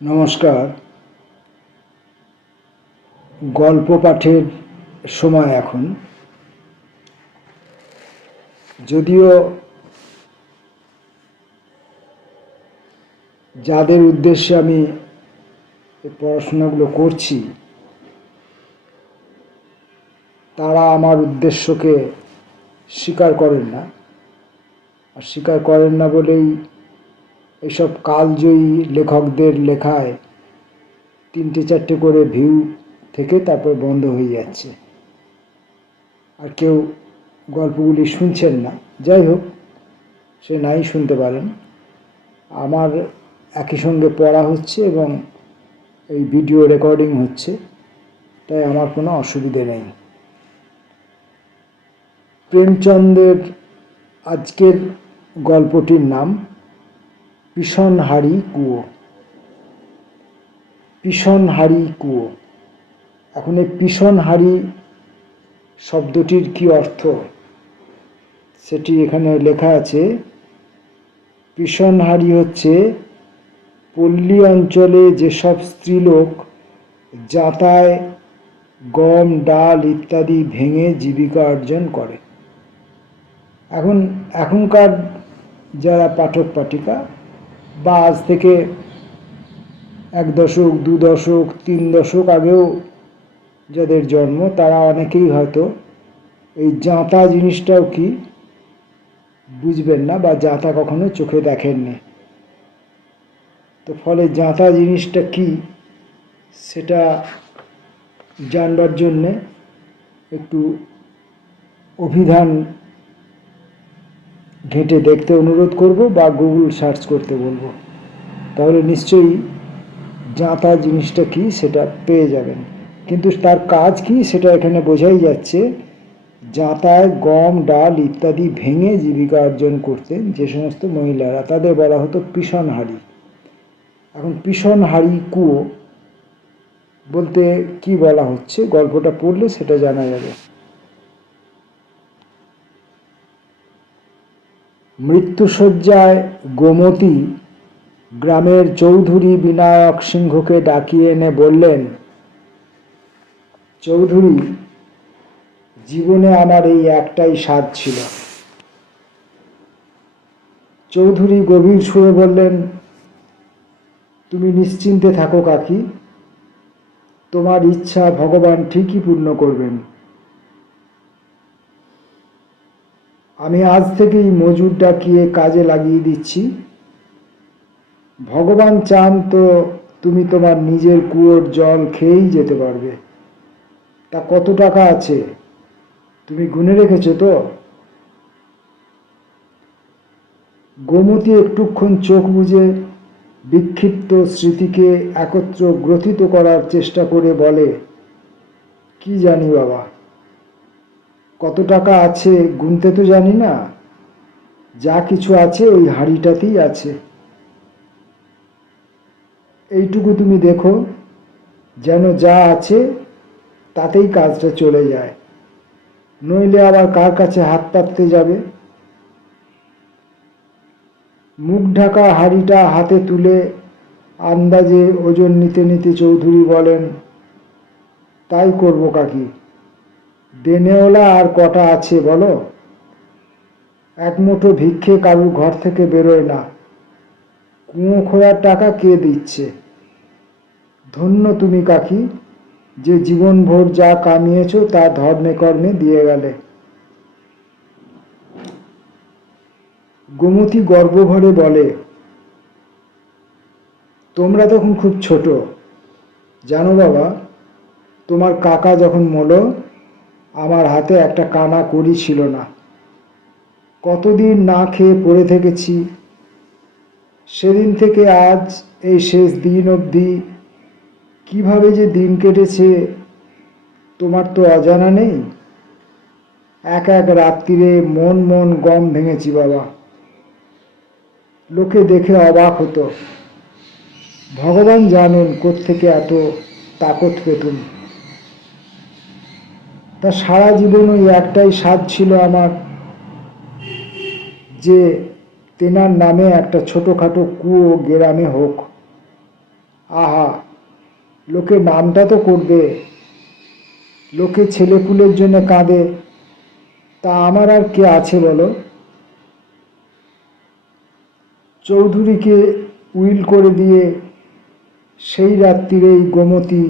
নমস্কার। গল্প পাঠের সময় এখন। যদিও যাদের উদ্দেশ্যে আমি এই পড়াশোনাগুলো করছি তারা আমার উদ্দেশ্যকে স্বীকার করেন না, আর স্বীকার করেন না বলেই এসব কালজয়ী লেখকদের লেখায় 3-4টে করে ভিউ থেকে তারপর বন্ধ হয়ে যাচ্ছে, আর কেউ গল্পগুলি শুনছেন না। যাই হোক, সে নাই শুনতে পারেন। আমার একই সঙ্গে পড়া হচ্ছে এবং এই ভিডিও রেকর্ডিং হচ্ছে, তাই আমার কোনো অসুবিধে নেই। প্রেমচন্দের আজকের গল্পটির নাম পিছনহারি কুয়ো। পিছনহারি কুয়ো। এখন এই পিছনহারি শব্দটির কি অর্থ সেটি এখানে লেখা আছে। পিছনহারি হচ্ছে পল্লী অঞ্চলে যেসব স্ত্রীলোক যাতায় গম, ডাল ইত্যাদি ভেঙে জীবিকা অর্জন করে। এখনকার যারা পাঠক পাঠিকা বা আজ থেকে 1 দশক, 2 দশক, 3 দশক আগেও যাদের জন্ম, তারা অনেকেই হয়তো এই যাঁতা জিনিসটাও কি বুঝবেন না বা যাঁতা কখনো চোখে দেখেননি। তো ফলে যাঁতা জিনিসটা কি সেটা জানবার জন্যে একটু অভিধান ঘেঁটে দেখতে অনুরোধ করব বা গুগল সার্চ করতে বলবো, তাহলে নিশ্চয়ই যাঁতা জিনিসটা কি সেটা পেয়ে যাবেন। কিন্তু তার কাজ কি সেটা এখানে বোঝাই যাচ্ছে। যাতায় গম, ডাল ইত্যাদি ভেঙে জীবিকা অর্জন করতেন যে সমস্ত মহিলারা, তাদের বলা হতো পিছনহারি। এখন পিছনহারি কুয়ো বলতে কি বলা হচ্ছে, গল্পটা পড়লে সেটা জানা যাবে। মৃত্যুশয্যায় গোমতী গ্রামের চৌধুরী বিনায়ক সিংহকে ডাকিয়ে এনে বললেন, চৌধুরী, জীবনে আমার এই একটাই স্বাদ ছিল। চৌধুরী গভীর সুরে বললেন, তুমি নিশ্চিন্তে থাকো কাকি, তোমার ইচ্ছা ভগবান ঠিকই পূর্ণ করবেন। আমি আজ থেকেই মজুর ডাকিয়ে কাজে লাগিয়ে দিচ্ছি। ভগবান চান তো তুমি তোমার নিজের কুয়োর জল খেয়েই যেতে পারবে। তা কত টাকা আছে তুমি গুনে রেখেছো তো? গোমতী একটুক্ষণ চোখ বুজে বিক্ষিপ্ত স্মৃতিকে একত্র গ্রথিত করার চেষ্টা করে বলে, কি জানি বাবা, কত টাকা আছে গুনতে তো জানি না, যা কিছু আছে ওই হাঁড়িটাতেই আছে। এইটুকু তুমি দেখো, যেন যা আছে তাতেই কাজটা চলে যায়, নইলে আবার কার কাছে হাত পাততে যাবে। মুখ ঢাকা হাঁড়িটা হাতে তুলে আন্দাজে ওজন নিতে নিতে চৌধুরী বলেন, তাই করব কাকি। দেনেওয়ালা আর কটা আছে বলো? এক মুঠো ভিক্ষে কারুর ঘর থেকে বেরোয় না। কুঁয়ো খোঁড়ার টাকা কে দিচ্ছে? ধন্য তুমি কাকি, যে জীবনভর যা কামিয়েছ তা ধর্মে কর্মে দিয়ে গেলে। গোমতী গর্বভরে বলে, তোমরা তখন খুব ছোট। জানো বাবা, তোমার কাকা যখন মলো আমার হাতে একটা কানা কড়ি ছিল না। কতদিন না খেয়ে পড়ে থেকেছি। সেদিন থেকে আজ এই শেষ দিন অবধি কিভাবে যে দিন কেটেছে তোমার তো অজানা নেই। এক এক রাত্রিরে মন মন গম ভেঙেছি বাবা। লোকে দেখে অবাক হতো। ভগবান জানেন কোত্থেকে এত তাকত পেতুম। তা সারা জীবন ওই একটাই স্বাদ ছিল আমার, যে তেনার নামে একটা ছোটোখাটো কুয়ো গ্রামে হোক। আহা, লোকে নামটা তো করবে, লোকে ছেলেপুলের জন্য কাঁদে, তা আমার আর কে আছে বলো? চৌধুরীকে উইল করে দিয়ে সেই রাত্রিরেই গোমতী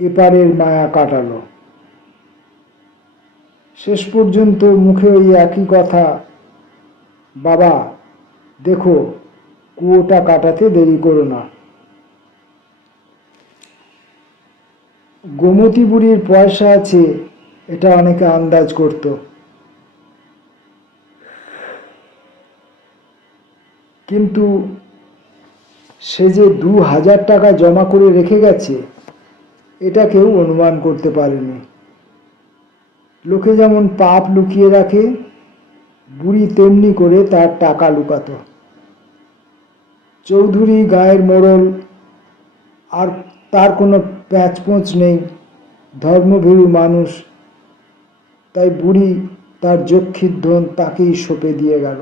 এপারের মায়া কাটালো। শেষ পর্যন্ত মুখে ওই একই কথা, বাবা দেখো, কুয়োটা কাটাতে দেরি করো না। গোমতী বুড়ির পয়সা আছে এটা অনেকে আন্দাজ করত, কিন্তু সে যে ২,০০০ টাকা জমা করে রেখে গেছে এটা কেউ অনুমান করতে পারেনি। লোকে যেমন পাপ লুকিয়ে রাখে, বুড়ি তেমনি করে তার টাকা লুকাতো। চৌধুরী গায়ের মোড়ল, আর তার কোনো প্যাঁচপোঁচ নেই, ধর্মভীরু মানুষ, তাই বুড়ি তার যক্ষির ধন তাকেই সঁপে দিয়ে গেল।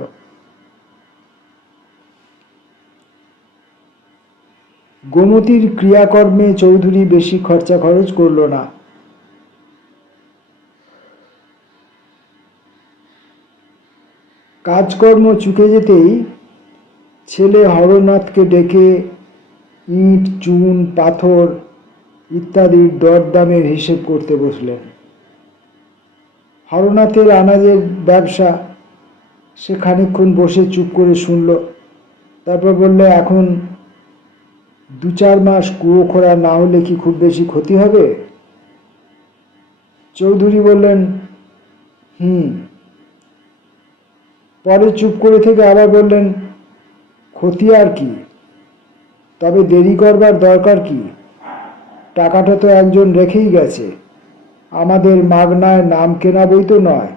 গোমতীর ক্রিয়াকর্মে চৌধুরী বেশি খরচা খরচ করল না। কাজকর্ম চুকে যেতেই ছেলে হরনাথকে ডেকে ইট, চুন, পাথর ইত্যাদির দরদামের হিসেব করতে বসলেন। হরনাথের আনাজের ব্যবসা, সে খানিকক্ষণ বসে চুপ করে শুনল, তারপর বললে, এখন ২-৪ মাস কুয়ো খোঁড়া না হলে কি খুব বেশি ক্ষতি হবে? চৌধুরী বললেন, পরে চুপ করে থেকে আবার বললেন, ক্ষতি আর কি, তবে দেরি করবার দরকার কি? টাকাটা তো একজন রেখেই গেছে, আমাদের মাগনায় নাম কেনা বই তো নয়।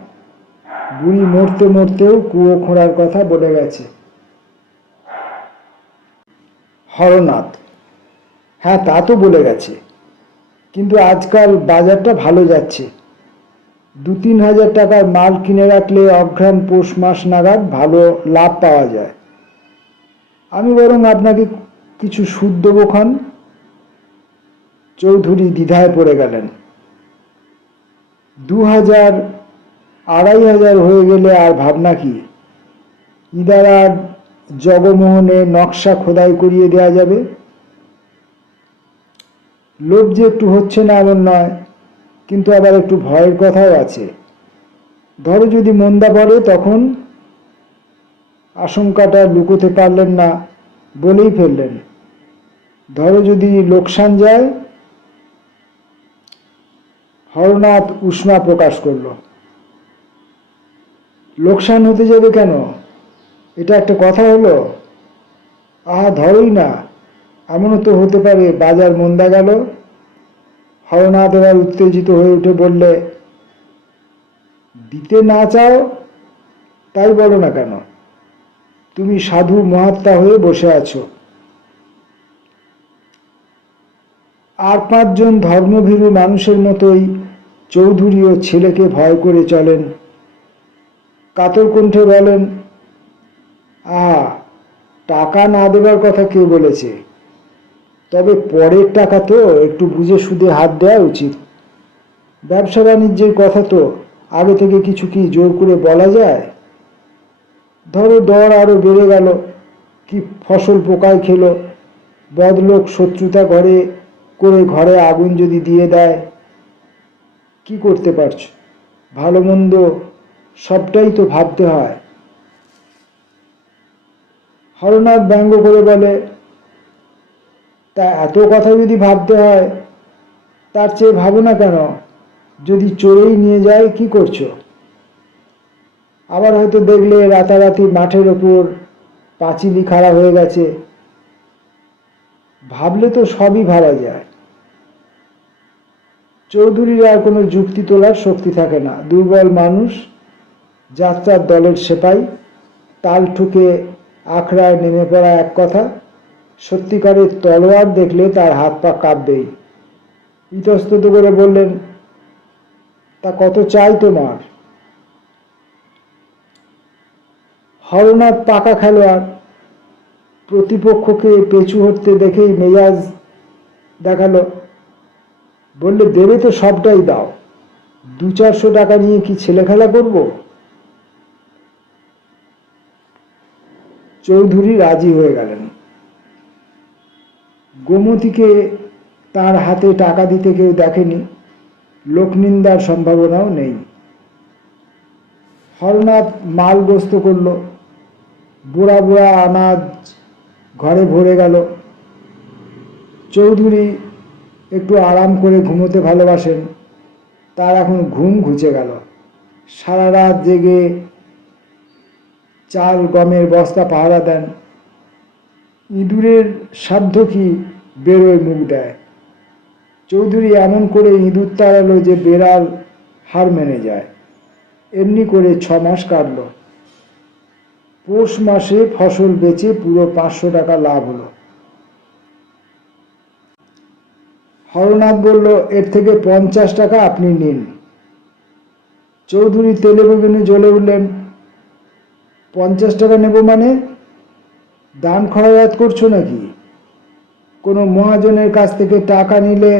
বুড়ি মরতে মরতেও কুয়ো খোঁড়ার কথা বলে গেছে। হরনাথ, হ্যাঁ তা তো বলে গেছে, কিন্তু আজকাল বাজারটা ভালো যাচ্ছে, ২-৩ হাজার টাকার মাল কিনে রাখলে অঘ্রাণ পৌষ মাস নাগাদ ভালো লাভ পাওয়া যায়। আমি বরং আপনাকে কিছু সুদ দেবো খান। চৌধুরী দ্বিধায় পড়ে গেলেন। ২,০০০, ২,৫০০ হয়ে গেলে আর ভাবনা কি? ইদারার জগমোহনে নকশা খোদাই করিয়ে দেওয়া যাবে। লোভ যে একটু হচ্ছে না এমন নয়, কিন্তু আবার একটু ভয়ের কথাও আছে। ধরো যদি মন্দা পড়ে, তখন আশঙ্কাটা লুকোতে পারলেন না, বলেই ফেললেন, ধরো যদি লোকসান যায়। হরনাথ উষ্মা প্রকাশ করল। লোকসান হতে যাবে কেন? এটা একটা কথা হলো? আহা, ধরোই না, এমনও তো হতে পারে বাজার মন্দা গেল। হরনাথ এবার উত্তেজিত হয়ে উঠে বললে, দিতে না চাও তাই বলো না কেন? তুমি সাধু মহাত্মা হয়ে বসে আছো, আর ৫ জন ধর্মভীরু মানুষের মতোই চৌধুরীও ছেলেকে ভয় করে চলেন। কাতর কণ্ঠে বলেন, টাকা না দেবার কথা কে বলেছে? তবে পরের টাকা তো একটু বুঝে সুদে হাত দেওয়া উচিত। ব্যবসা বাণিজ্যের কথা তো আগে থেকে কিছু কি জোর করে বলা যায়? ধরো দর আরো বেড়ে গেল, কি ফসল পোকায় খেলো, বদলোক শত্রুতা করে ঘরে আগুন যদি দিয়ে দেয়, কি করতে পারছো? ভালো মন্দ সবটাই তো ভাবতে হয়। হরনাথ ব্যঙ্গ করে বলে, তা এত কথা যদি ভাবতে হয়, তার চেয়ে ভাবো না কেন, যদি চোরেই নিয়ে যায় কি করছো? আবার হয়তো দেখলে রাতারাতি মাঠের ওপর পাঁচিলি খাড়া হয়ে গেছে। ভাবলে তো সবই ভাবা যায়। চৌধুরীর আর কোনো যুক্তি তোলার শক্তি থাকে না, দুর্বল মানুষ, যাত্রার দলের সেপাই, তাল ঠুকে আখড়ায় নেমে পড়া এক কথা, সত্যিকারের তলোয়ার দেখলে তার হাত পা কাঁপবেই। ইতস্তত করে বললেন, তা কত চাই তোমার? হরনাথ পাকা খেলোয়াড়, প্রতিপক্ষকে পেছু হটতে দেখেই মেজাজ দেখালো। বললে, দেবে তো সবটাই দাও, 200-400 টাকা নিয়ে কি ছেলে খেলা করব? চৌধুরী রাজি হয়ে গেলেন। গোমতীকে তার হাতে টাকা দিতে কেউ দেখেনি, লোকনিন্দার সম্ভাবনাও নেই। হরনাথ মাল গোস্ত করল, বুড়া বুড়া আনাজ ঘরে ভরে গেল। চৌধুরী একটু আরাম করে ঘুমোতে ভালোবাসেন, তার এখন ঘুম ঘুচে গেল। সারা রাত জেগে চাল গমের বস্তা পাহারা দেন। ইঁদুরের সাধ্য কি বেরোয় মুখ দেয়। চৌধুরী এমন করে ইঁদুর তাড়ালো যে বেড়াল হার মেনে যায়। এমনি করে 6 মাস কাটল। পৌষ মাসে ফসল বেচে পুরো 500 টাকা লাভ হলো। হরনাথ বলল, এর থেকে 50 টাকা আপনি নিন। চৌধুরী তেলে বেগুনে জ্বলে উঠলেন। 50 টাকা নেব মানে? দান খয়রাত করছো নাকি? কোনো মহাজনের কাছ থেকে টাকা নিলে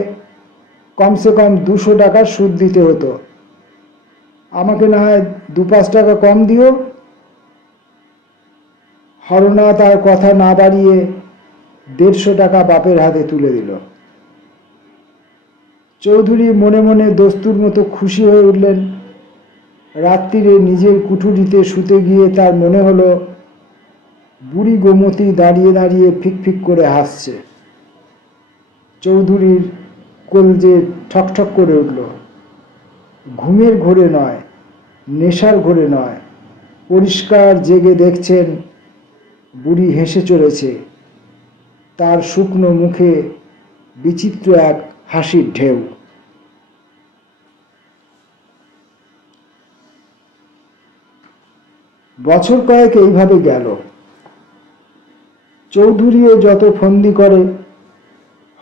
কমসে কম 200 টাকা সুদ দিতে হতো। আমাকে না হয় 2-5 টাকা কম দিও। হরনাথ আর কথা না বাড়িয়ে 150 টাকা বাপের হাতে তুলে দিল। চৌধুরী মনে মনে দস্তুর মতো খুশি হয়ে উঠলেন। রাত্রিরে নিজের কুঠুরিতে শুতে গিয়ে তার মনে হলো বুড়ি গোমতী দাঁড়িয়ে দাঁড়িয়ে ফিক করে হাসছে। চৌধুরীর কলজে ঠকঠক করে উঠল। ঘুমের ঘোরে নয়, নেশার ঘোরে নয়, পরিষ্কার জেগে দেখছেন বুড়ি হেসে চলেছে। তার শুকনো মুখে বিচিত্র এক হাসির ঢেউ। বছর কয়েক এইভাবে গেল। চৌধুরীও যত ফন্দি করে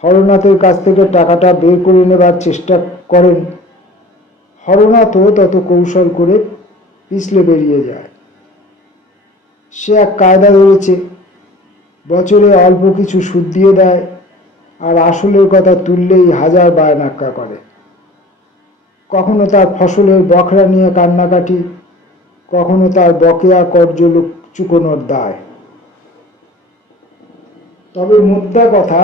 হরনাথের কাছ থেকে টাকাটা বের করে নেবার চেষ্টা করেন, হরনাথও তত কৌশল করে পিছলে বেরিয়ে যায়। সে এক কায়দা ধরেছে, বছরে অল্প কিছু সুদ দিয়ে দেয়, আর আসলের কথা তুললেই 1000 বায়নাক্কা করে। কখনো তার ফসলের বখরা নিয়ে কান্নাকাটি, কখনো তার বকেয়া কর্জ চুকোনোর দায়। তবে মোদ্দা কথা,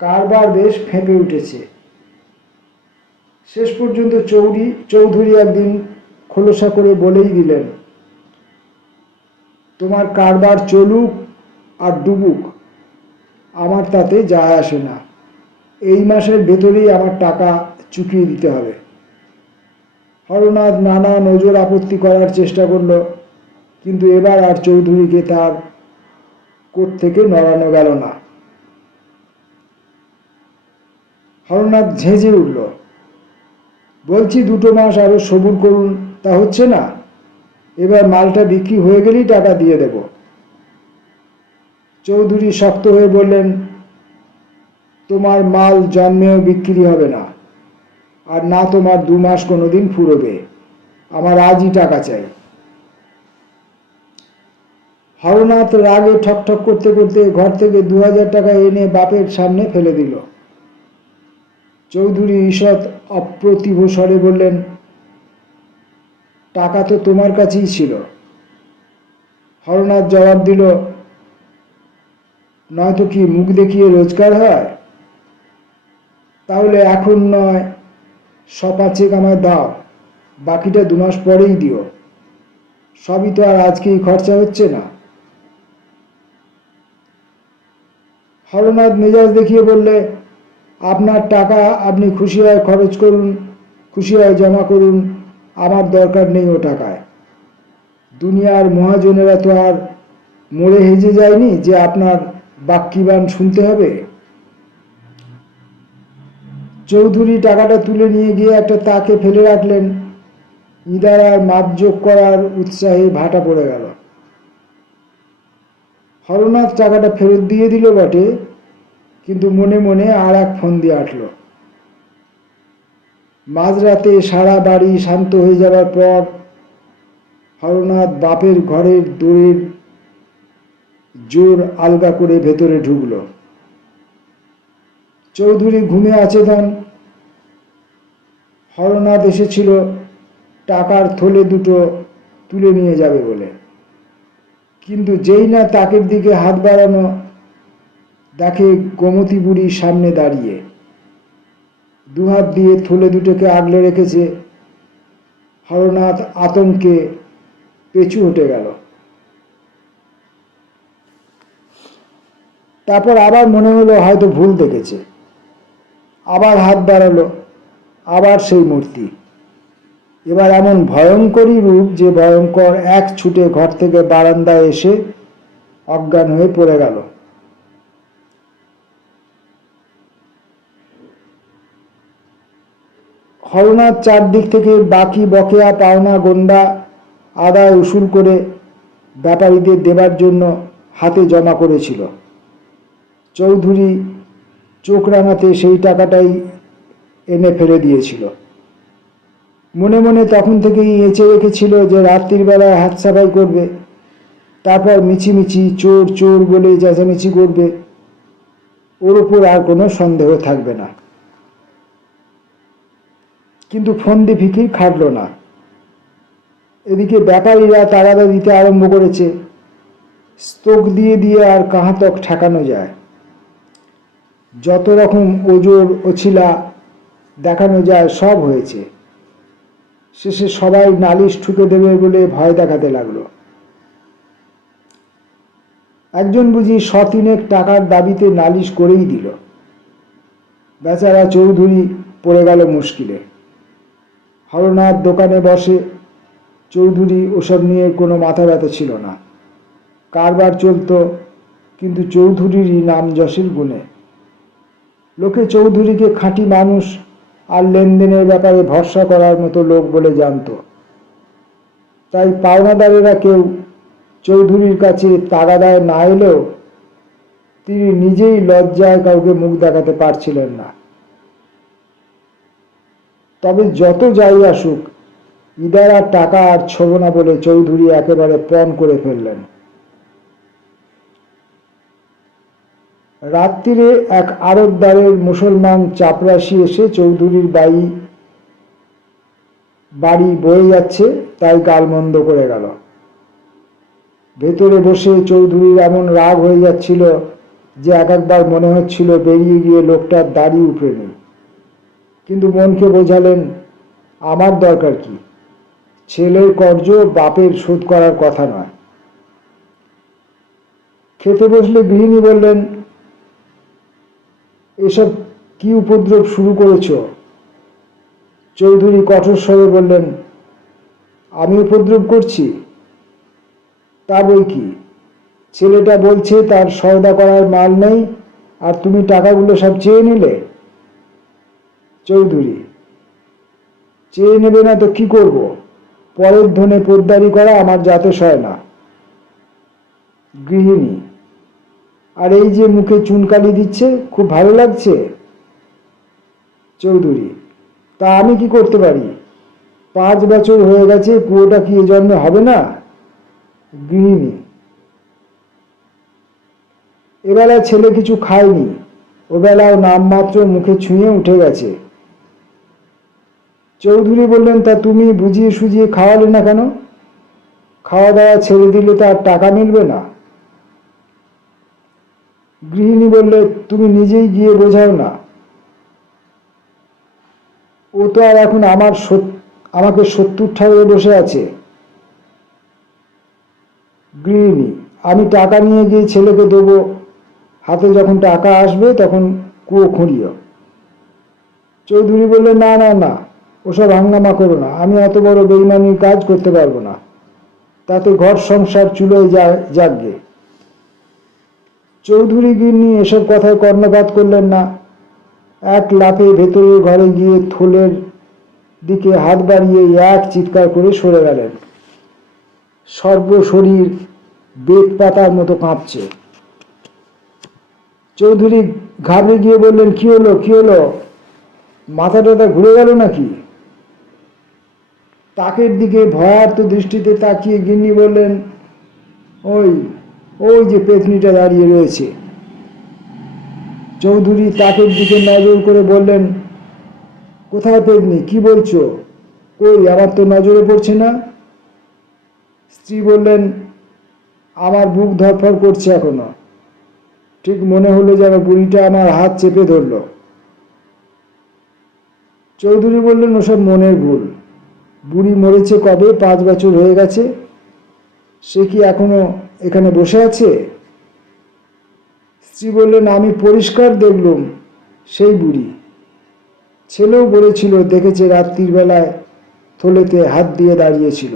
কারবার বেশ ফেঁপে উঠেছে। শেষ পর্যন্ত চৌধুরী একদিন খোলসা করে বলেই দিলেন, তোমার কারবার চলুক আর ডুবুক, আমার তাতে যায় আসে না। এই মাসের ভেতরেই আমার টাকা চুকিয়ে দিতে হবে। হরনাথ নানা নজর আপত্তি করার চেষ্টা করল, কিন্তু এবার আর চৌধুরীকে তার কোট থেকে নড়ানো গেল না। হরনাথ ঝেঁঝে উঠল, বলছি 2 মাস আরো সবুর করুন, তা হচ্ছে না? এবার মালটা বিক্রি হয়ে গেলেই টাকা দিয়ে দেব। চৌধুরী শক্ত হয়ে বললেন, তোমার মাল জন্মেও বিক্রি হবে না, আর না তোমার 2 মাস কোনোদিন ফুরবে। আমার আজই টাকা চাই। হরনাথ রাগে ঠকঠক করতে করতে ঘর থেকে 2000 টাকা এনে বাপের সামনে ফেলে দিল। চৌধুরী ঈষৎ অপ্রতিভ স্বরে বললেন, টাকা তো তোমার কাছেই ছিল। হরনাথ জবাব দিল, নয়তো কি মুখ দেখিয়ে রোজগার হয়? তাহলে এখন নয় 100-5 আমায় দাও, বাকিটা 2 মাস পরেই দিও। সবই তো আর আজকেই খরচা হচ্ছে না। হরনাথ মেজাজ দেখিয়ে বললে, আপনার টাকা আপনি খুশি হয় খরচ করুন, খুশি হয় জমা করুন, আমার দরকার নেই ও টাকায়। দুনিয়ার মহাজনেরা তো আর মরে হেজে যায়নি যে আপনার বাক্যবান শুনতে হবে। চৌধুরী টাকাটা তুলে নিয়ে গিয়ে একটা তাকে ফেলে রাখলেন। ইদারার মাপজোক করার উৎসাহে ভাটা পড়ে গেল। হরনাথ টাকাটা ফেরত দিয়ে দিল বটে, কিন্তু মনে মনে আর এক ফন্দি আঁটল। মাঝরাতে সারা বাড়ি শান্ত হয়ে যাবার পর হরনাথ বাপের ঘরের দোরের জোর আলগা করে ভেতরে ঢুকল। চৌধুরী ঘুমে আচেতন। হরনাথ এসেছিল টাকার থলে দুটো তুলে নিয়ে যাবে বলে, কিন্তু যেই না তাকের দিকে হাত বাড়ানো, দেখে গোমতী বুড়ি সামনে দাঁড়িয়ে দুহাত দিয়ে থলে দুটোকে আগলে রেখেছে। হরনাথ আতঙ্কে পেছু হটে গেল। তারপর আবার মনে হলো হয়তো ভুল দেখেছে। আবার হাত বাড়ালো, আবার সেই মূর্তি। এবার এমন ভয়ঙ্করী রূপ যে ভয়ঙ্কর এক ছুটে ঘর থেকে বারান্দায় এসে অজ্ঞান হয়ে পড়ে গেল। হরনাথ চারদিক থেকে বাকি বকেয়া পাওনা গন্ডা আদায় উসুল করে ব্যাপারীদের দেবার জন্য হাতে জমা করেছিল। চৌধুরী চোখ রাঙাতে সেই টাকাটাই এনে ফেলে দিয়েছিল। মনে মনে তখন থেকেই এঁচে রেখেছিল যে রাত্রির বেলায় হাত সাফাই করবে, তারপর মিছিমিছি চোর চোর বলে চেঁচামেচি করবে। ওর ওপর আর কোনো সন্দেহ থাকবে না। কিন্তু ফন্দি ফিকির খাটল না। এদিকে ব্যাপারীরা তাগাদা দিতে আরম্ভ করেছে। স্তোক দিয়ে দিয়ে আর কাহাতক ঠেকানো যায়। যত রকম ওজোর ওছিলা দেখানো যায় সব হয়েছে। শেষে সবাই নালিশ ঠুকে দেবে বলে ভয় দেখাতে লাগলো। একজন বুঝি শতিনেক টাকার দাবিতে নালিশ করেই দিল। বেচারা চৌধুরী পড়ে গেল মুশকিলে। হরনাথ দোকানে বসে। চৌধুরী ওসব নিয়ে কোনো মাথা ব্যথা ছিল না। কারবার চলত, কিন্তু চৌধুরীরই নাম যশের গুণে। লোকে চৌধুরীকে খাঁটি মানুষ আর লেনদেনের ব্যাপারে ভরসা করার মতো লোক বলে জানত। তাই পাওনাদারেরা কেউ চৌধুরীর কাছে তাগাদায় না এলেও তিনি নিজেই লজ্জায় কাউকে মুখ দেখাতে পারছিলেন না। তবে যত যাই আসুক, ইদার আর টাকা আর ছোব না বলে চৌধুরী একেবারে পণ করে ফেললেন। রাত্রিরে এক আড়তদারের মুসলমান চাপরাশি এসে চৌধুরীর বাড়ি বয়ে যাচ্ছে তাই গালমন্দ করে গেল। ভেতরে বসে চৌধুরীর এমন রাগ হয়ে যাচ্ছিল যে একবার মনে হচ্ছিল বেরিয়ে গিয়ে লোকটার দাড়ি উপড়ে নেই। কিন্তু মনকে বোঝালেন, আমার দরকার কি? ছেলের কর্জ বাপের শোধ করার কথা নয়। খেতে বসলে গৃহিণী বললেন, এসব কি উপদ্রব শুরু করেছ? চৌধুরী কঠোর স্বরে বললেন, আমি উপদ্রব করছি? তা বই কি, ছেলেটা বলছে তার সওদা করার মাল নেই আর তুমি টাকাগুলো সব চেয়ে নিলে। চৌধুরী, চেয়ে নেবে না তো কি করব? পরের ধনে পোদ্দারি করা আমার জাতে সয় না। গৃহিণী, আর এই যে মুখে চুনকালি দিচ্ছে, খুব ভালো লাগছে? চৌধুরী, তা আমি কি করতে পারি? 5 বছর হয়ে গেছে, কুয়োটা কি এ জন্মে হবে না? গৃহিণী, এবেলা ছেলে কিছু খায়নি, ওবেলাও নামমাত্র মুখে ছুঁয়ে উঠে গেছে। চৌধুরী বললেন, তা তুমি বুঝিয়ে সুঝিয়ে খাওয়ালে না কেন? খাওয়া দাওয়া ছেড়ে দিলে তো আর টাকা মিলবে না। গৃহিণী বললে, তুমি নিজেই গিয়ে বোঝাও না। ও তো আর এখন আমাকে 70 ঠাউরে বসে আছে। গৃহিণী, আমি টাকা নিয়ে গিয়ে ছেলেকে দেবো, হাতে যখন টাকা আসবে তখন কুয়ো খুঁড়িও। চৌধুরী বললেন, না না না, ওসব হাঙ্গামা করো না, আমি অত বড় বেইমানির কাজ করতে পারবো না, তাতে ঘর সংসার চুলোয় জাগবে। চৌধুরী গিন্নি এসব কথায় কর্ণপাত করলেন না। এক লাফে ভেতরের ঘরে গিয়ে থলের দিকে হাত বাড়িয়ে এক চিৎকার করে সরে গেলেন। সর্বশরীর বেত পাতার মতো কাঁপছে। চৌধুরী ঘাবড়ে গিয়ে বললেন, কি হলো কি হলো, মাথা টাথা ঘুরে গেল নাকি? তাকের দিকে ভয়ার্ত দৃষ্টিতে তাকিয়ে গিন্নি বললেন, ওই ওই যে পেতনিটা দাঁড়িয়ে রয়েছে। চৌধুরী তাকের দিকে নজর করে বললেন, কোথায় পেতনি, কি বলছো? কই, আমার তো নজরে পড়ছে না। স্ত্রী বললেন, আমার বুক ধড়ফড় করছে এখনো। ঠিক মনে হলো যেন বুড়িটা আমার হাত চেপে ধরল। চৌধুরী বললেন, ওসব মনের ভুল। বুড়ি মরেছে কবে, 5 বছর হয়ে গেছে। সে কি এখনো এখানে বসে আছে? স্ত্রী বললেন, আমি পরিষ্কার দেখলুম সেই বুড়ি। ছেলেও বলেছিল দেখেছে রাত্রির বেলায় থলেতে হাত দিয়ে দাঁড়িয়েছিল।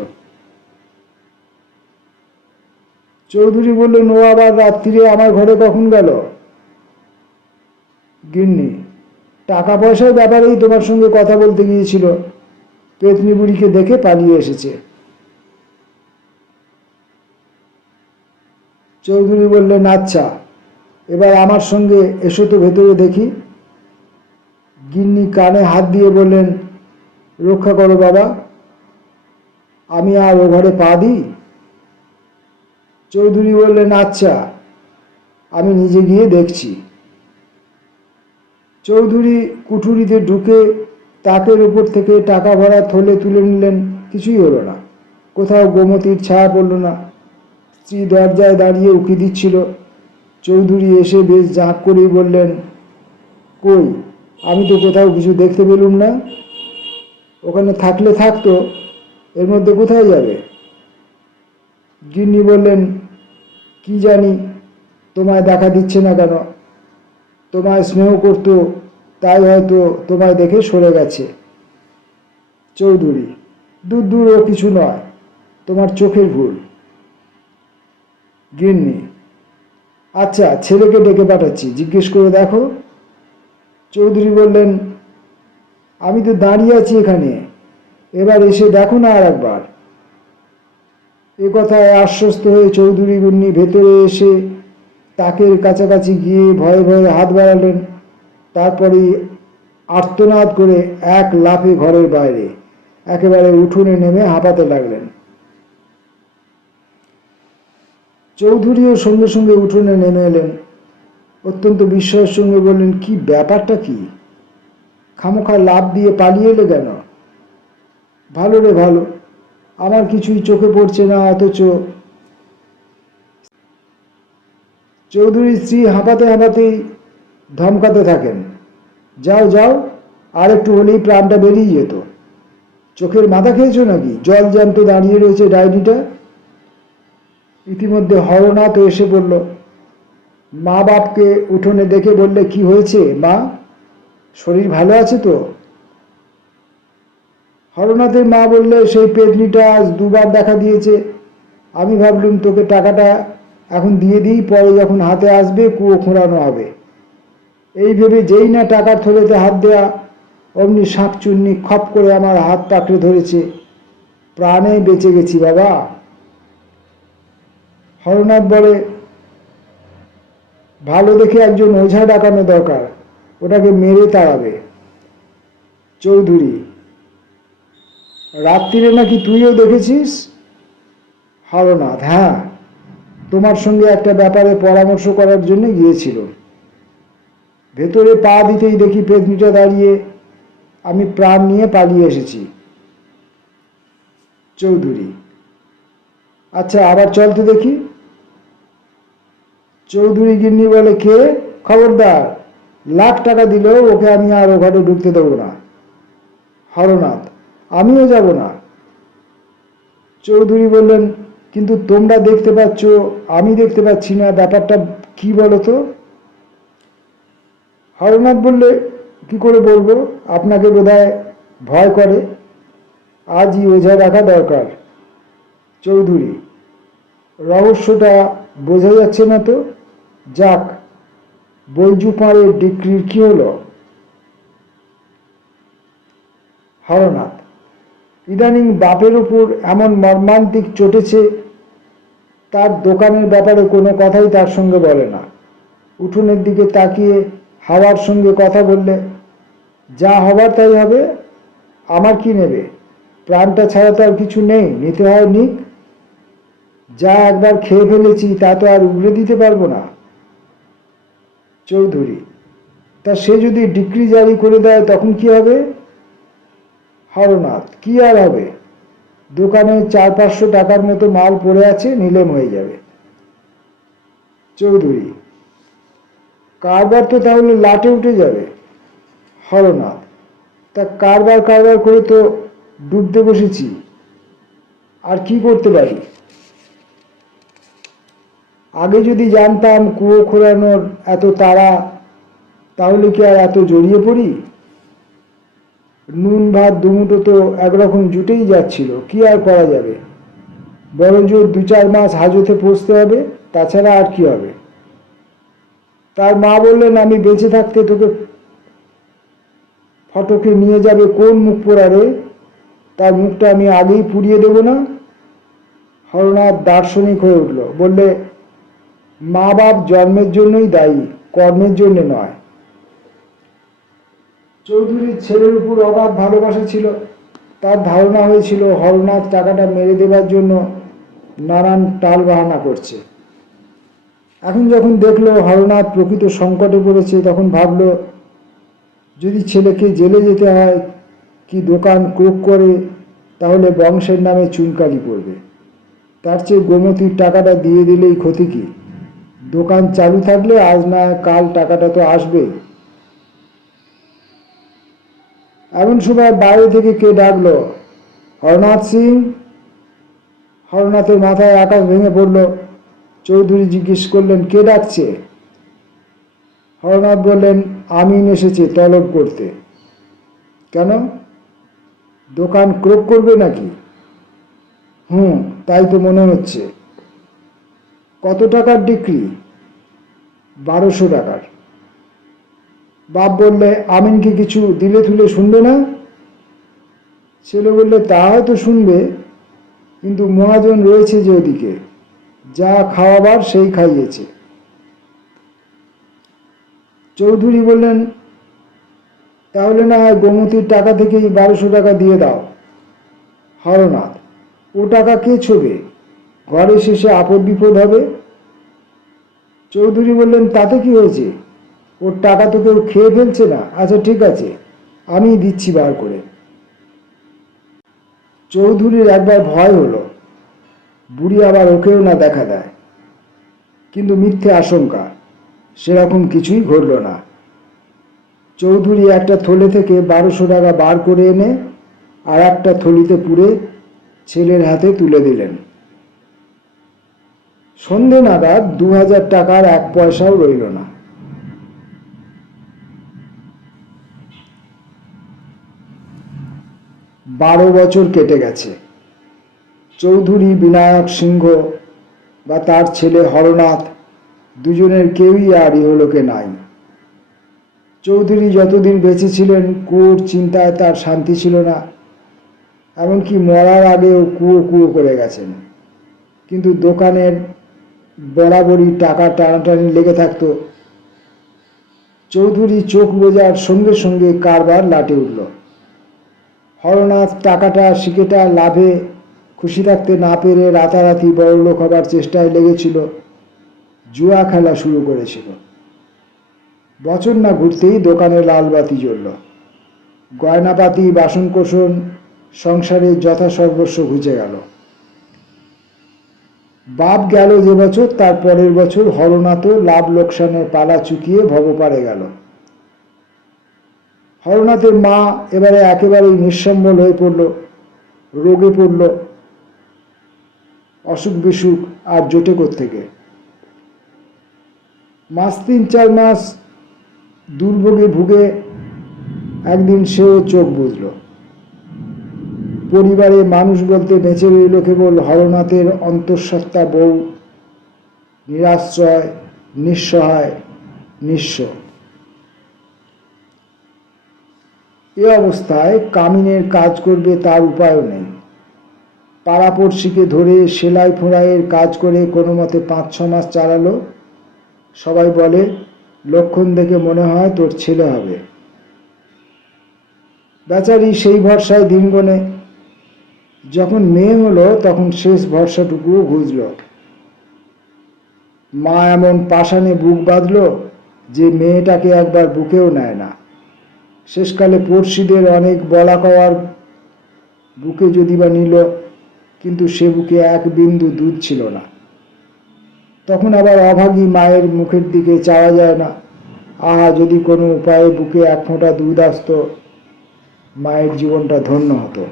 চৌধুরী বললেন, ও আবার রাত্রিরে আমার ঘরে কখন গেল? গিন্নি, টাকা পয়সার ব্যাপারেই তোমার সঙ্গে কথা বলতে গিয়েছিল, পেতনি বুড়িকে দেখে পালিয়ে এসেছে। চৌধুরী বললেন, আচ্ছা, এবার আমার সঙ্গে এসো তো ভেতরে দেখি। গিন্নি কানে হাত দিয়ে বললেন, রক্ষা করো বাবা, আমি আর ও ঘরে পা দিই? চৌধুরী বললেন, আচ্ছা, আমি নিজে গিয়ে দেখছি। চৌধুরী কুঠুরিতে ঢুকে তাকের উপর থেকে টাকা ভরা থলে তুলে নিলেন। কিছুই হলো না, কোথাও গোমতীর ছায়া পড়ল না। স্ত্রী দরজায় দাঁড়িয়ে উকি দিচ্ছিল। চৌধুরী এসে বেশ জাঁক করেই বললেন, কই, আমি তো কোথাও কিছু দেখতে পেলুম না। ওখানে থাকলে থাকতো, এর মধ্যে কোথায় যাবে? গিন্নি বললেন, কি জানি তোমায় দেখা দিচ্ছে না কেন। তোমায় স্নেহ করতো, তাই হয়তো তোমায় দেখে সরে গেছে। চৌধুরী, দূর দূর ও কিছু নয়, তোমার চোখের ভুল। গিন্নি, আচ্ছা, ছেলেকে ডেকে পাঠাচ্ছি, জিজ্ঞেস করে দেখো। চৌধুরী বললেন, আমি তো দাঁড়িয়ে আছি এখানে, এবার এসে দেখো না আর একবার। এ কথায় আশ্বস্ত হয়ে চৌধুরী গিন্নি ভেতরে এসে তাকের কাছাকাছি গিয়ে ভয়ে ভয়ে হাত বাড়ালেন। তারপরেই আর্তনাদ করে এক লাফে ঘরের বাইরে একেবারে উঠোনে নেমে হাঁপাতে লাগলেন। চৌধুরীও সঙ্গে সঙ্গে উঠোনে নেমে এলেন। অত্যন্ত বিস্ময়ের সঙ্গে বললেন, কি ব্যাপারটা কি? খামোখা লাফ দিয়ে পালিয়ে এলে কেন? ভালো রে ভালো, আমার কিছুই চোখে পড়ছে না, অথচ। চৌধুরীর স্ত্রী হাঁপাতে হাঁপাতেই ধমকাতে থাকেন, যাও যাও, আর একটু হলেই প্রাণটা বেরিয়ে যেত। চোখের মাথা খেয়েছো নাকি? জল জ্যান্ত দাঁড়িয়ে রয়েছে ডাইনিটা। ইতিমধ্যে হরনাথ এসে পড়ল। মা বাপকে উঠোনে দেখে বললে, কি হয়েছে মা, শরীর ভালো আছে তো? হরনাথের মা বললে, সেই পেতনিটা আজ 2বার দেখা দিয়েছে। আমি ভাবলুম তোকে টাকাটা এখন দিয়ে দিই, পরে যখন হাতে আসবে কুয়ো খোঁড়ানো হবে। এই ভেবে যেই না টাকার থলেতে হাত দেয়া, অমনি শাঁকচুন্নি খপ করে আমার হাত পাকড়ে ধরেছে। প্রাণে বেঁচে গেছি বাবা। হরনাথ বলে, ভালো দেখে একজন ওঝা ডাকানো দরকার, ওটাকে মেরে তাড়াবে। চৌধুরী, রাত্রিরে নাকি তুইও দেখেছিস? হরনাথ, হ্যাঁ, তোমার সঙ্গে একটা ব্যাপারে পরামর্শ করার জন্য গিয়েছিল। ভেতরে পা দিতেই দেখি পেতনিটা দাঁড়িয়ে। আমি প্রাণ নিয়ে পালিয়ে এসেছি। চৌধুরী, আচ্ছা, আবার চল তো দেখি। চৌধুরী গিন্নি বলে, কে? খবরদার, লাখ টাকা দিলেও ওকে আমি আর ও ঘরে ঢুকতে দেবো না। হরনাথ, আমিও যাব না। চৌধুরী বললেন, কিন্তু তোমরা দেখতে পাচ্ছ, আমি দেখতে পাচ্ছি না, ব্যাপারটা কি বলো তো? হরনাথ বললে, কি করে বলবো, আপনাকে বোধহয় ভয় করে, আজই ওঝা রাখা দরকার। চৌধুরী, রহস্যটা বোঝা যাচ্ছে না তো। যাক, বৈজু পাঁড়ের ডিক্রির কি হলো? হরনাথ, ইদানিং বাপের উপর এমন মর্মান্তিক চটেছে, তার দোকানের ব্যাপারে কোনো কথাই তার সঙ্গে বলে না। উঠোনের দিকে তাকিয়ে হাওয়ার সঙ্গে কথা বললে, যা হবার তাই হবে, আমার কি নেবে? প্রাণটা ছাড়া তো আর কিছু নেই, নিতে হয় নিক। যা একবার খেয়ে ফেলেছি তা তো আর উগরে দিতে পারবো না। চৌধুরী: তা সে যদি ডিক্রি জারি করে দেয় তখন কি হবে? হরনাথ: কি আর হবে, দোকানে 400-500 টাকার মতো মাল পড়ে আছে, নিলেম হয়ে যাবে। চৌধুরী: কারবার তো তাহলে লাটে উঠে যাবে। হরনাথ: তা কারবার কারবার করে তো ডুবতে বসেছি, আর কি করতে পারি? আগে যদি জানতাম কুয়ো খোঁড়ানোর এত তাড়া, তাহলে কি আর এত জড়িয়ে পড়ি? নুন ভাত দুমুটো তো একরকম জুটেই যাচ্ছিল, কি আর করা যাবে? বড়জোর 2-4 মাস হাজতে পৌঁছতে হবে, তাছাড়া আর কি হবে? তার মা বললেন, আমি বেঁচে থাকতে তোকে ফটকে নিয়ে যাবে কোন মুখ পোড়ারে, তার মুখটা আমি আগেই পুড়িয়ে দেব না? হরনাথ দার্শনিক হয়ে উঠল, বললে, মা বাপ জন্মের জন্যই দায়ী, কর্মের জন্য নয়। চৌধুরীর ছেলের উপর অগাধ ভালোবাসা ছিল। তার ধারণা হয়েছিল হরনাথ টাকাটা মেরে দেবার জন্য নানান টাল বাহানা করছে। এখন যখন দেখলো হরনাথ প্রকৃত সংকটে পড়েছে, তখন ভাবল, যদি ছেলেকে জেলে যেতে হয় কি দোকান ক্রোক করে, তাহলে বংশের নামে চুনকালি পড়বে। তার চেয়ে গোমতীর টাকাটা দিয়ে দিলেই ক্ষতি কি? দোকান চালু থাকলে আজ না কাল টাকাটা তো আসবেই। এমন সময় বাইরে থেকে কে ডাকলো, হরনাথ সিং। হরনাথের মাথায় আকাশ ভেঙে পড়ল। চৌধুরী জিজ্ঞেস করলেন, কে ডাকছে? হরনাথ বললেন, আমিন এসেছে তলব করতে। কেন? দোকান ক্রোক করবে নাকি? তাই তো মনে হচ্ছে। কত টাকার ডিক্রি? 1200 টাকার। বাপ বললে, আমিনকে কিছু দিলে থুলে শুনবে না? ছেলে বললে, তা হয়তো শুনবে, কিন্তু মহাজন রয়েছে যে ওদিকে, যা খাওয়াবার সেই খাইয়েছে। চৌধুরী বললেন, তাহলে না হয় গোমতীর টাকা থেকেই 1200 টাকা দিয়ে দাও। হরনাথ: ও টাকা কে ছোবে? ঘরে শেষে আপদ বিপদ হবে। চৌধুরী বললেন, তাতে কি হয়েছে? ওর টাকা তো কেউ খেয়ে ফেলছে না। আচ্ছা ঠিক আছে, আমি দিচ্ছি বার করে। চৌধুরীর একবার ভয় হলো, বুড়ি আবার ওকেও না দেখা দেয়। কিন্তু মিথ্যে আশঙ্কা, সেরকম কিছুই ঘটল না। চৌধুরী একটা থলে থেকে 1200 টাকা বার করে এনে আর একটা থলিতে পুরে ছেলের হাতে তুলে দিলেন। সন্ধে নাগাদ 2000 টাকার 1 পয়সাও রইল না। বারো বছর কেটে গেছে। চৌধুরী বিনায়ক সিংহ বা তার ছেলে হরনাথ, দুজনের কেউই আর ইহলোকে নাই। চৌধুরী যতদিন বেঁচে ছিলেন কুয়োর চিন্তায় তার শান্তি ছিল না। এমনকি মরার আগেও কুয়ো কুয়ো করে গেছেন। কিন্তু দোকানের বরাবরই টাকা টানাটানি লেগে থাকতো। চৌধুরী চোখ বোঝার সঙ্গে সঙ্গে কারবার লাটে উঠল। হরনাথ টাকাটা শিকেটা লাভে খুশি থাকতে না পেরে রাতারাতি বড়লোক হবার চেষ্টায় লেগেছিল। জুয়া খেলা শুরু করেছিল। বছর না ঘুরতেই দোকানে লাল বাতি জ্বলল। গয়নাপাতি বাসনকোসন সংসারে যথাসর্বস্ব ঘুচে গেল। বাপ গেল যে বছর, তার পরের বছর হরনাথও লাভ লোকসানের পালা চুকিয়ে ভবপারে গেল। হরনাথের মা এবারে একেবারেই নিঃসম্বল হয়ে পড়ল, রোগে পড়ল। অসুখ বিসুখ আর জোটে কোত্থেকে। মাস 3-4 মাস দুর্ভোগে ভুগে একদিন সেও চোখ বুঝল। পরিবারে মানুষ বলতে বেঁচে রইল কেবল হরনাথের অন্তঃসত্ত্বা বউ, নিরাশ্রয়, নিঃসহায়, নিঃস্ব। এ অবস্থায় কামিনের কাজ করবে তার উপায়ও নেই। পাড়াপড়শিকে ধরে সেলাই ফোড়াইয়ের কাজ করে কোনো মতে 5-6 মাস চালালো। সবাই বলে, লক্ষণ দেখে মনে হয় তোর ছেলে হবে। বেচারি সেই ভরসায় দিন গোনে। যখন মেয়ে হলো তখন শেষ ভরসাটুকুও ঘুচল। মা এমন পাষাণে বুক বাঁধল যে মেয়েটাকে একবার বুকেও নেয় না। শেষকালে পড়শিদের অনেক বলা কওয়ার বুকে যদি বা নিল, কিন্তু সে বুকে এক বিন্দু দুধ ছিল না। তখন আবার অভাগী মায়ের মুখের দিকে চাওয়া যায় না। আহা, যদি কোনো উপায়ে বুকে এক ফোঁটা দুধ আসত, মায়ের জীবনটা ধন্য হতো।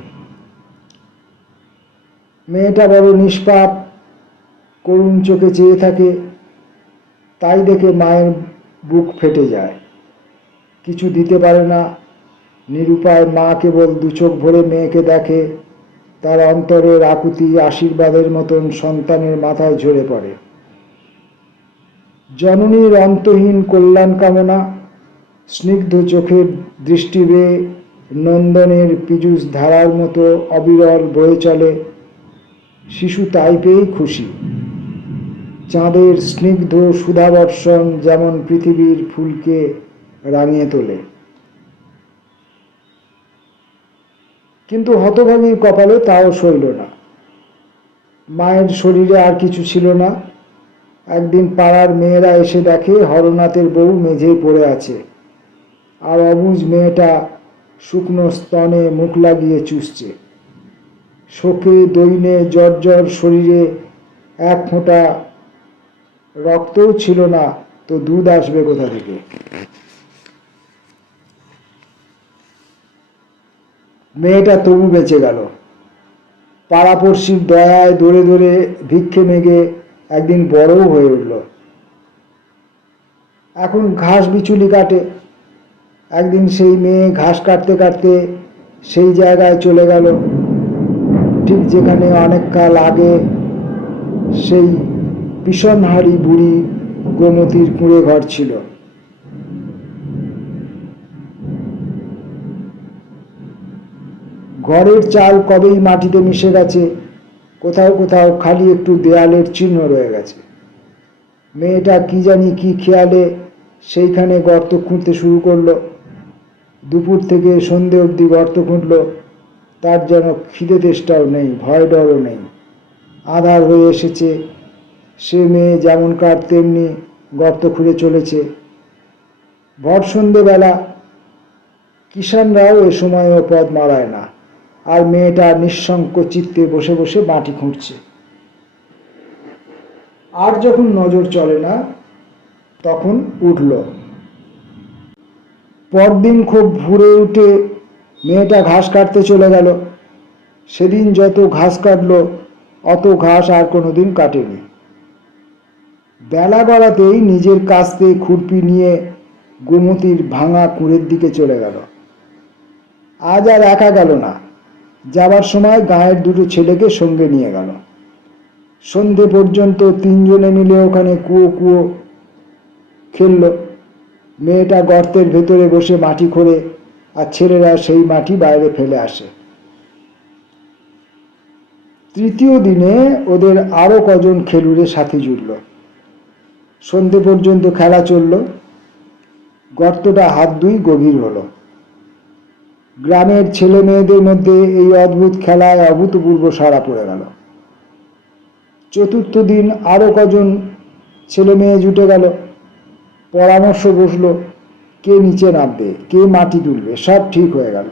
মেয়েটা বড় নিষ্পাপ, করুণ চোখে চেয়ে থাকে। তাই দেখে মায়ের বুক ফেটে যায়। কিছু দিতে পারে না। নিরুপায় মা কেবল দু চোখ ভরে মেয়েকে দেখে। তার অন্তরের আকুতি আশীর্বাদের মতন সন্তানের মাথায় ঝরে পড়ে। জননীর অন্তহীন কল্যাণ কামনা স্নিগ্ধ চোখের দৃষ্টি বেয়ে নন্দনের পীযূষ ধারার মতো অবিরল বয়ে চলে। শিশু তাই পেয়েই খুশি। চাঁদের স্নিগ্ধ সুধাবর্ষণ যেমন পৃথিবীর ফুলকে রাঙিয়ে তোলে। কিন্তু হতভাগীর কপালে তাও সইল না। মায়ের শরীরে আর কিছু ছিল না। একদিন পাড়ার মেয়েরা এসে দেখে হরনাথের বউ মেঝেয় পড়ে আছে, আর অবুঝ মেয়েটা শুকনো স্তনে মুখ লাগিয়ে চুষছে। শোকে দৈন্যে জর্জর শরীরে এক ফোঁটা রক্তও ছিল না, তো দুধ আসবে কোথা থেকে? মেয়েটা তবু বেঁচে গেল। পাড়াপড়শির দয়ায় দৌড়ে দৌড়ে ভিক্ষে মেগে একদিন বড়ও হয়ে উঠল। এখন ঘাস বিচুলি কাটে। একদিন সেই মেয়ে ঘাস কাটতে কাটতে সেই জায়গায় চলে গেল, ঠিক যেখানে অনেক কাল আগে সেই পিসনহারি বুড়ি গোমতীর কুঁড়ে ঘর ছিল। ঘরের চাল কবেই মাটিতে মিশে গেছে, কোথাও কোথাও খালি একটু দেয়ালের চিহ্ন রয়ে গেছে। মেয়েটা কি জানি কি খেয়ালে সেইখানে গর্ত খুঁড়তে শুরু করলো। দুপুর থেকে সন্ধে অবধি গর্ত খুঁড়ল। তার যেন খিদে তেষ্টাও নেই, ভয় ডরও নেই। আঁধার হয়ে এসেছে। সে মেয়ে যেমনকার তেমনি গর্ত খুঁড়ে চলেছে। ভর সন্ধেবেলা। কিষানরাও এ সময়ও পথ মারায় না, আর মেয়েটা নিঃশঙ্ক চিত্তে বসে বসে মাটি খুঁড়ছে। আর যখন নজর চলে না, তখন উঠল। পরদিন খুব ভোরে উঠে মেয়েটা ঘাস কাটতে চলে গেল। সেদিন যত ঘাস কাটলো অত ঘাস আর কোনোদিন কাটেনি। বেলা গড়াতেই নিজের কাস্তে খুরপি নিয়ে গোমতীর ভাঙা কুঁড়ের দিকে চলে গেল। আজ আর একা গেল না। যাবার সময় গাঁয়ের দুটো ছেলেকে সঙ্গে নিয়ে গেল। সন্ধে পর্যন্ত তিনজনে মিলে ওখানে কুয়ো কুয়ো খেলল। মেয়েটা গর্তের ভেতরে বসে মাটি খোঁড়ে, আর ছেলেরা সেই মাটি বাইরে ফেলে আসে। তৃতীয় দিনে ওদের আরো কজন খেলুড়ে সাথী জুটল। সন্ধে পর্যন্ত খেলা চলল। গর্তটা হাত দুই গভীর হলো। গ্রামের ছেলে মেয়েদের মধ্যে এই অদ্ভুত খেলায় অভূতপূর্ব সাড়া পড়ে গেল। চতুর্থ দিন আরো কজন ছেলে মেয়ে জুটে গেল। পরামর্শ বসল, কে নিচে নামবে, কে মাটি তুলবে। সব ঠিক হয়ে গেল।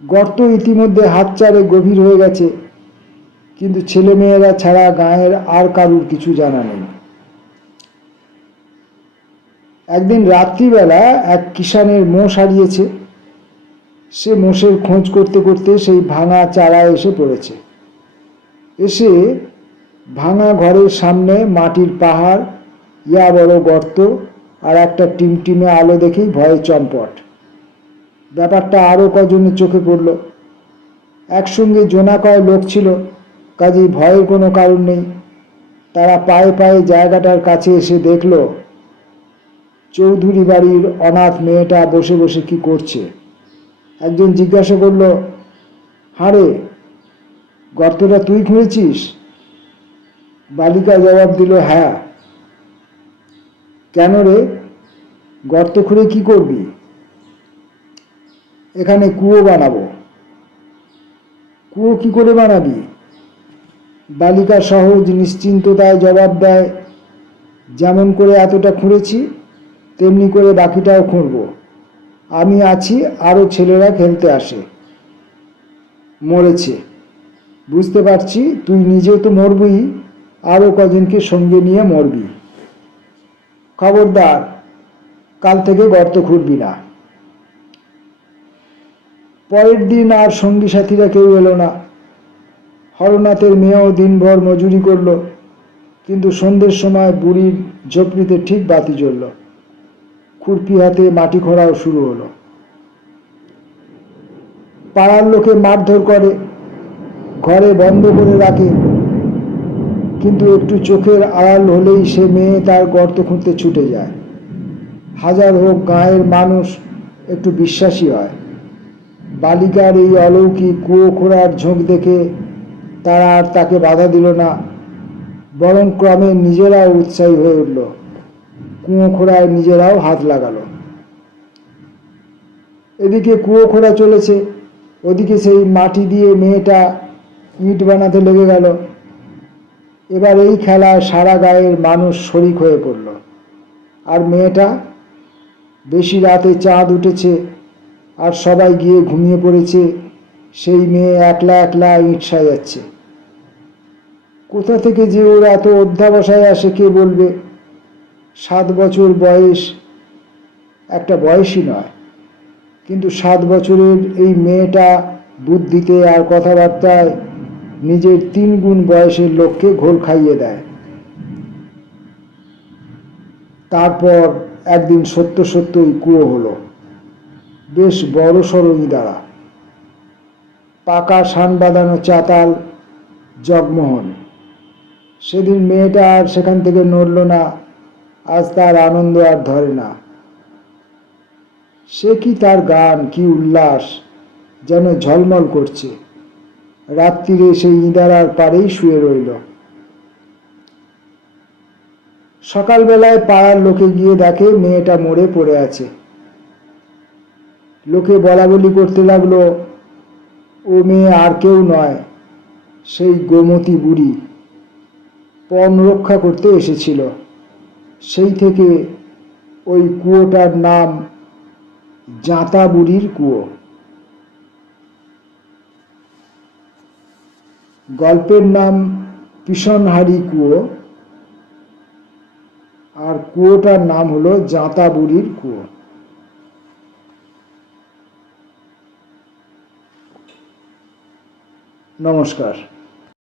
গর্ত ইতিমধ্যে হাত চারে গভীর হয়ে গেছে, কিন্তু ছেলে মেয়েরা ছাড়া গাঁয়ের আর কারুর কিছু জানা নেই। একদিন রাত্রিবেলা এক কিষানের মোষ হারিয়েছে। সে মোষের খোঁজ করতে করতে সেই ভাঙা চারায় এসে পড়েছে। এসে ভাঙা ঘরের সামনে মাটির পাহাড়, ইয়া বড় গর্ত আর একটা টিমটিমে আলো দেখেই ভয়ে চম্পট। ব্যাপারটা আরো কজনের চোখে পড়ল। একসঙ্গে জোনাকয় লোক ছিল, কাজেই ভয়ের কোনো কারণ নেই। তারা পায়ে পায়ে জায়গাটার কাছে এসে দেখল চৌধুরী বাড়ির অনাথ মেয়েটা বসে বসে কি করছে। একজন জিজ্ঞাসা করল, হাঁড়ে, গর্তটা তুই খুঁড়েছিস? বালিকা জবাব দিল, হ্যাঁ। কেন রে, গর্ত খুঁড়ে কি করবি? এখানে কুয়ো বানাবো। কুয়ো কি করে বানাবি? বালিকা সহজ নিশ্চিন্ততায় জবাব দেয়, যেমন করে এতটা খুঁড়েছি তেমনি করে বাকিটাও খুঁড়ব। আমি আছি, আরও ছেলেরা খেলতে আসে। মরেছে, বুঝতে পারছি, তুই নিজে তো মরবি, আরও কজনকে সঙ্গে নিয়ে মরবি। খবরদার, কাল থেকে গর্ত খুঁড়বি না। পরের দিন আর সঙ্গী সাথীরা কেউ এলো না। হরনাথের মেয়েও দিনভর মজুরি করল, কিন্তু সন্ধ্যের সময় বুড়ির ঝোপড়িতে ঠিক বাতি জ্বলল। খুরপি হাতে মাটি খোঁড়াও শুরু হলো। পাড়ার লোকে মারধর করে, ঘরে বন্ধ করে রাখে, কিন্তু একটু চোখের আড়াল হলেই সে মেয়ে তার গর্ত খুঁড়তে ছুটে যায়। হাজার হোক গাঁয়ের মানুষ একটু বিশ্বাসী হয়। বালিকার এই অলৌকিক কুয়ো খোঁড়ার ঝোঁক দেখে তারা আর তাকে বাধা দিল না, বরং ক্রমে নিজেরাও উৎসাহী হয়ে উঠল। কুয়ো খোঁড়ায় নিজেরাও হাত লাগালো। এদিকে কুয়ো খোঁড়া চলেছে, ওদিকে সেই মাটি দিয়ে মেয়েটা ইট বানাতে লেগে গেল। এবার এই খেলায় সারা গায়ের মানুষ শরিক হয়ে পড়ল। আর মেয়েটা, বেশি রাতে চাঁদ উঠেছে আর সবাই গিয়ে ঘুমিয়ে পড়েছে, সেই মেয়ে একলা একলা ইট সাজাচ্ছে। কোথা থেকে যে ওর এত অধ্যাবসায় আসে কে বলবে? 7 বছর বয়স একটা বয়সই নয়, কিন্তু 7 বছরের এই মেয়েটা বুদ্ধিতে আর কথাবার্তায় নিজের 3 গুণ বয়সের লোককে ঘোল খাইয়ে দেয়। তারপর একদিন সত্য সত্যই কুয়ো হলো, বেশ বড় সড়ো ইঁদারা, পাকা শান বাঁধানো চাতাল, জগমোহন। সেদিন মেয়েটা আর সেখান থেকে নড়ল না। আজ তার আনন্দ আর ধরে না। সে কি তার গান, কি উল্লাস, যেন ঝলমল করছে। রাত্রিরে সেই ইঁদারার পাড়েই শুয়ে রইল। সকালবেলায় পাড়ার লোকে গিয়ে দেখে মেয়েটা মরে পড়ে আছে। লোকে বলা বলি করতে লাগলো, ও মেয়ে আর কেউ নয়, সেই গোমতী বুড়ি পণ রক্ষা করতে এসেছিল। সেই থেকে ওই কুয়োটার নাম জাঁতা বুড়ির কুয়ো। গল্পের নাম পিসনহারি কুয়ো, আর কুয়োটার নাম হলো জাঁতা বুড়ির কুয়ো। নমস্কার।